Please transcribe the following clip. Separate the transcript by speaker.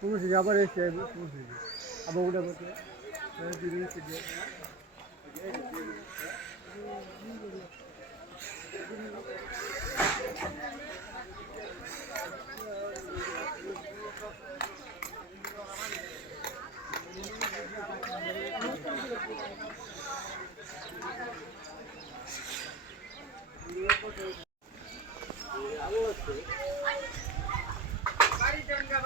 Speaker 1: পৌঁছে আবার এসে পৌঁছে আবার ওটা করতে
Speaker 2: গাড়ি